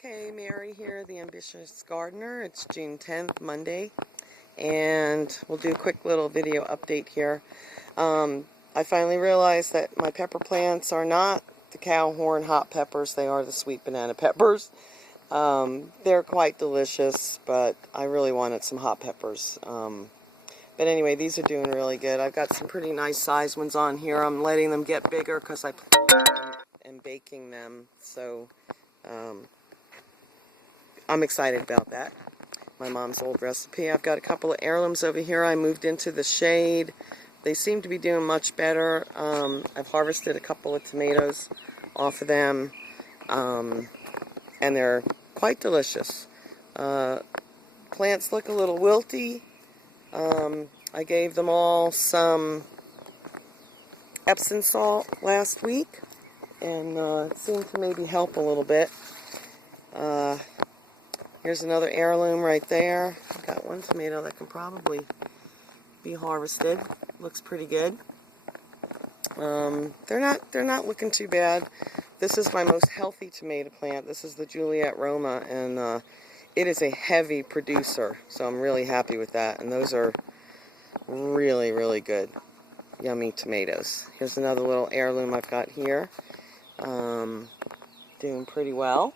Okay, Mary here, the Ambitious Gardener. It's June 10th, Monday, and we'll do a quick little video update here. I finally realized that my pepper plants are not the cow horn hot peppers, they are the sweet banana peppers. They're quite delicious, but I really wanted some hot peppers. But anyway, these are doing really good. I've got some pretty nice size ones on here. I'm letting them get bigger because I plan on baking them, so I'm excited about that. My mom's old recipe. I've got a couple of heirlooms over here. I moved into the shade. They seem to be doing much better. I've harvested a couple of tomatoes off of them, and they're quite delicious. Plants look a little wilty. I gave them all some Epsom salt last week, and it seemed to maybe help a little bit. Here's another heirloom right there. I've got one tomato that can probably be harvested. Looks pretty good. They're not looking too bad. This is my most healthy tomato plant. This is the Juliet Roma, and it is a heavy producer, so I'm really happy with that. And those are really, really good, yummy tomatoes. Here's another little heirloom I've got here. Doing pretty well.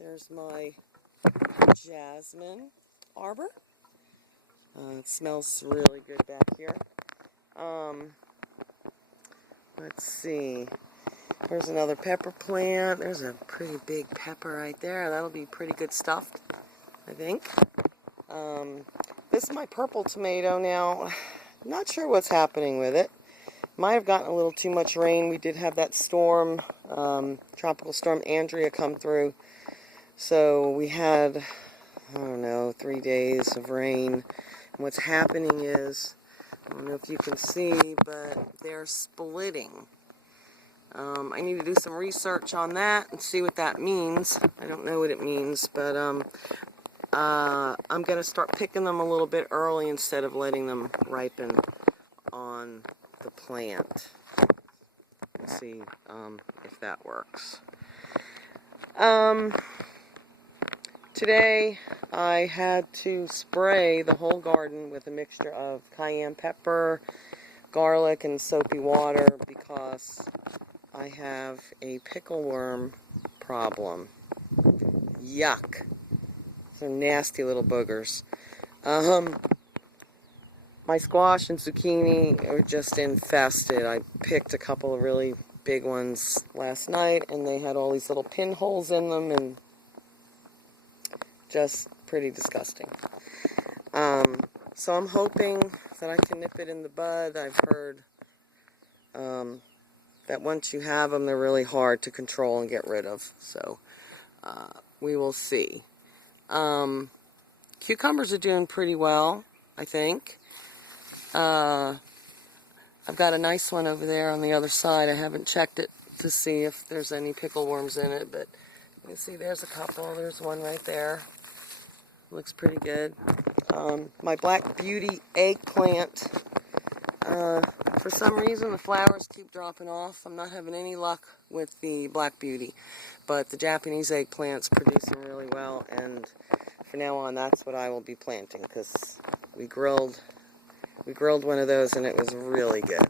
There's my jasmine arbor. It smells really good back here. Let's see. There's another pepper plant. There's a pretty big pepper right there. That'll be pretty good stuffed, I think. This is my purple tomato now. I'm not sure what's happening with it. Might have gotten a little too much rain. We did have that storm, tropical storm Andrea come through. So we had, I don't know, 3 days of rain. And what's happening is, I don't know if you can see, but they're splitting. I need to do some research on that and see what that means. I don't know what it means, but I'm going to start picking them a little bit early instead of letting them ripen on the plant. We'll see if that works. Today I had to spray the whole garden with a mixture of cayenne pepper, garlic, and soapy water because I have a pickle worm problem. Yuck. They're nasty little boogers. My squash and zucchini are just infested. I picked a couple of really big ones last night, and they had all these little pinholes in them, and just pretty disgusting. So I'm hoping that I can nip it in the bud. I've heard that once you have them, they're really hard to control and get rid of. So we will see. Cucumbers are doing pretty well, I think. I've got a nice one over there on the other side. I haven't checked it to see if there's any pickle worms in it, but you can see there's a couple. There's one right there. Looks pretty good. My Black Beauty eggplant, for some reason the flowers keep dropping off. I'm not having any luck with the Black Beauty, but the Japanese eggplant's producing really well, and for now on that's what I will be planting, because we grilled one of those and it was really good.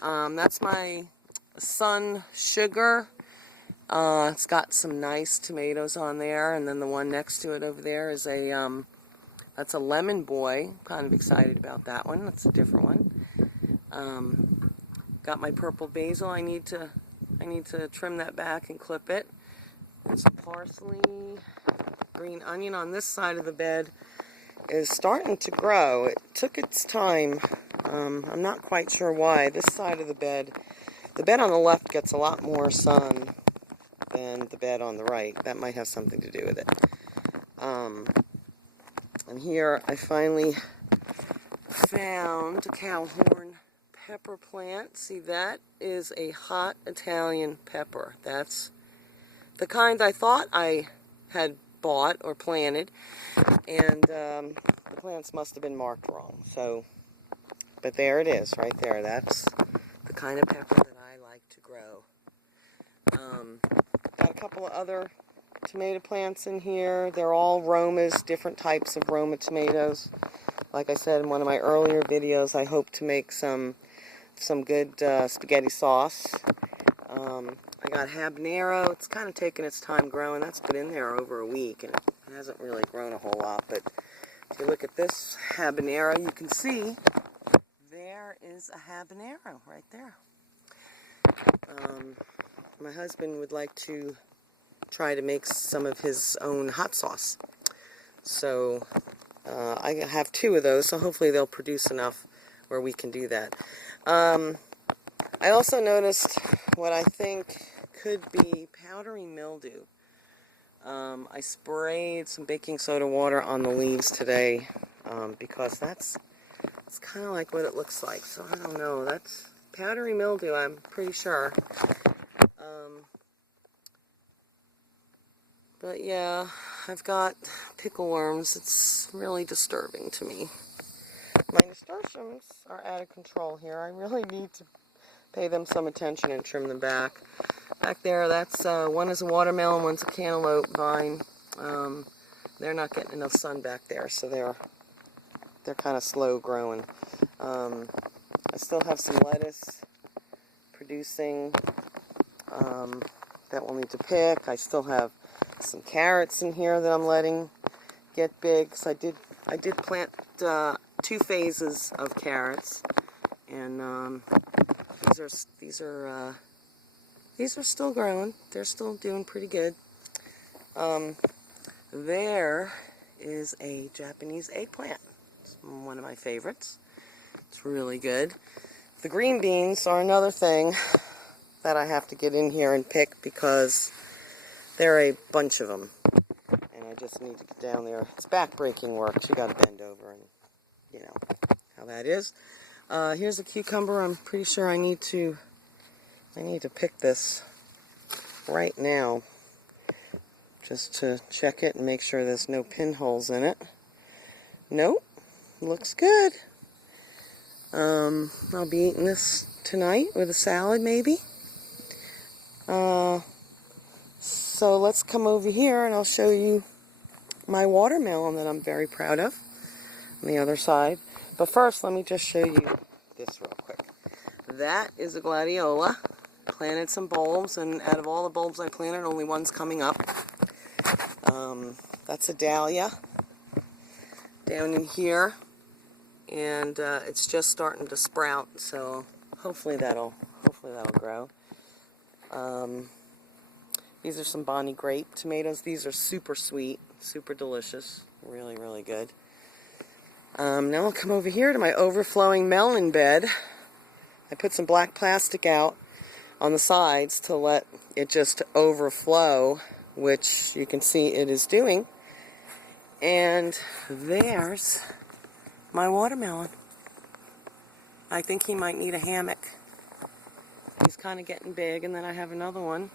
That's my Sun Sugar. It's got some nice tomatoes on there, and then the one next to it over there is that's a Lemon Boy. Kind of excited about that one. That's a different one. Got my purple basil. I need to trim that back and clip it. And some parsley. Green onion on this side of the bed is starting to grow. It took its time. I'm not quite sure why. This side of the bed on the left gets a lot more sun than the bed on the right. That might have something to do with it. And here I finally found a cow horn pepper plant. See, that is a hot Italian pepper. That's the kind I thought I had bought or planted, and the plants must have been marked wrong. So, but there it is, right there. That's the kind of pepper that I like to grow. Got a couple of other tomato plants in here. They're all Romas, different types of Roma tomatoes. Like I said in one of my earlier videos, I hope to make some good spaghetti sauce. I got habanero. It's kind of taken its time growing. That's been in there over a week, and it hasn't really grown a whole lot. But if you look at this habanero, you can see there is a habanero right there. My husband would like to try to make some of his own hot sauce. So I have 2 of those, so hopefully they'll produce enough where we can do that. I also noticed what I think could be powdery mildew. I sprayed some baking soda water on the leaves today because it's kind of like what it looks like. So I don't know. That's powdery mildew, I'm pretty sure. But yeah, I've got pickle worms. It's really disturbing to me. My nasturtiums are out of control here. I really need to pay them some attention and trim them back. Back there, that's one is a watermelon, one's a cantaloupe vine. They're not getting enough sun back there, so they're kind of slow growing. I still have some lettuce producing that we'll need to pick. I still have some carrots in here that I'm letting get big. So I did plant 2 phases of carrots, and these are still growing. They're still doing pretty good. There is a Japanese eggplant. It's one of my favorites. It's really good. The green beans are another thing that I have to get in here and pick because there are a bunch of them. And I just need to get down there. It's back-breaking work. So you got to bend over, and you know how that is. Here's a cucumber. I'm pretty sure I need to pick this right now just to check it and make sure there's no pinholes in it. Nope, looks good. I'll be eating this tonight with a salad maybe. So let's come over here and I'll show you my watermelon that I'm very proud of on the other side. But first, let me just show you this real quick. That is a gladiola. Planted some bulbs, and out of all the bulbs I planted, only one's coming up. That's a dahlia down in here, and it's just starting to sprout. So hopefully that'll grow. These are some Bonnie grape tomatoes. These are super sweet, super delicious, really, really good. Now I'll come over here to my overflowing melon bed. I put some black plastic out on the sides to let it just overflow, which you can see it is doing. And there's my watermelon. I think he might need a hammock. He's kind of getting big, and then I have another one